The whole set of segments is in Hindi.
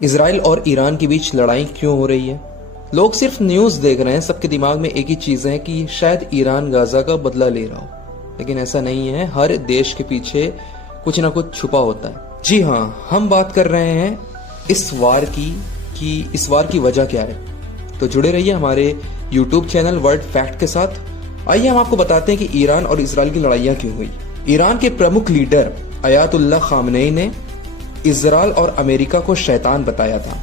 इसराइल और ईरान के बीच लड़ाई क्यों हो रही है? लोग सिर्फ न्यूज देख रहे हैं, सबके दिमाग में एक ही चीज है कि शायद ईरान गाजा का बदला ले रहा हो, लेकिन ऐसा नहीं है। हर देश के पीछे कुछ ना कुछ छुपा होता है। जी हाँ, हम बात कर रहे हैं इस वार की कि इस वार की वजह क्या है। तो जुड़े रहिए हमारे YouTube चैनल वर्ल्ड फैक्ट के साथ। आइए हम आपको बताते हैं कि ईरान और इसराइल की लड़ाइयाँ क्यों हुई। ईरान के प्रमुख लीडर अयातुल्लाह खामनेई ने इसराइल और अमेरिका को शैतान बताया था।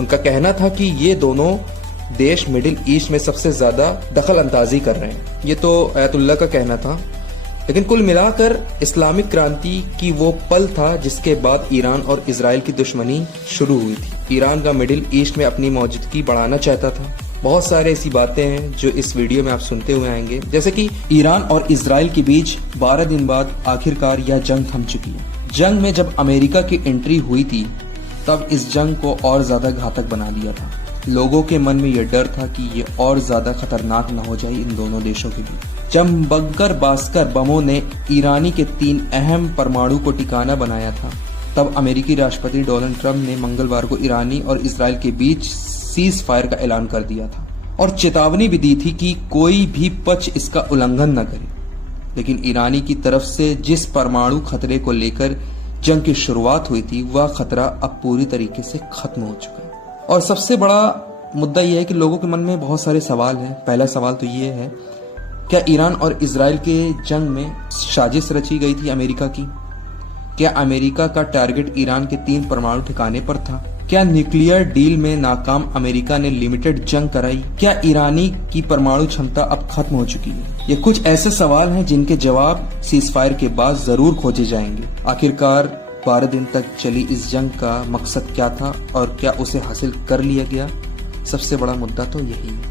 उनका कहना था कि ये दोनों देश मिडिल ईस्ट में सबसे ज्यादा दखल अंदाजी कर रहे हैं। ये तो अयातुल्लाह का कहना था, लेकिन कुल मिलाकर इस्लामिक क्रांति की वो पल था जिसके बाद ईरान और इसराइल की दुश्मनी शुरू हुई थी। ईरान का मिडिल ईस्ट में अपनी मौजूदगी बढ़ाना चाहता था। बहुत सारे ऐसी बातें हैं जो इस वीडियो में आप सुनते हुए आएंगे, जैसे कि ईरान और इसराइल के बीच 12 दिन बाद आखिरकार यह जंग थम चुकी है। जंग में जब अमेरिका की एंट्री हुई थी तब इस जंग को और ज्यादा घातक बना दिया था। लोगों के मन में यह डर था कि ये और ज्यादा खतरनाक न हो जाए इन दोनों देशों के बीच। जब बंकर बास्कर बमों ने ईरानी के 3 अहम परमाणु को ठिकाना बनाया था, तब अमेरिकी राष्ट्रपति डोनाल्ड ट्रंप ने मंगलवार को ईरानी और इसराइल के बीच सीज फायर का ऐलान कर दिया था और चेतावनी भी दी थी कि कोई भी पक्ष इसका उल्लंघन न करे। लेकिन ईरानी की तरफ से जिस परमाणु खतरे को लेकर जंग की शुरुआत हुई थी, वह खतरा अब पूरी तरीके से खत्म हो चुका है। और सबसे बड़ा मुद्दा यह है कि लोगों के मन में बहुत सारे सवाल हैं। पहला सवाल तो ये है, क्या ईरान और इसराइल के जंग में साजिश रची गई थी अमेरिका की? क्या अमेरिका का टारगेट ईरान के 3 परमाणु ठिकाने पर था? क्या न्यूक्लियर डील में नाकाम अमेरिका ने लिमिटेड जंग कराई? क्या ईरानी की परमाणु क्षमता अब खत्म हो चुकी है? ये कुछ ऐसे सवाल हैं जिनके जवाब सीजफायर के बाद जरूर खोजे जाएंगे। आखिरकार 12 दिन तक चली इस जंग का मकसद क्या था और क्या उसे हासिल कर लिया गया? सबसे बड़ा मुद्दा तो यही है।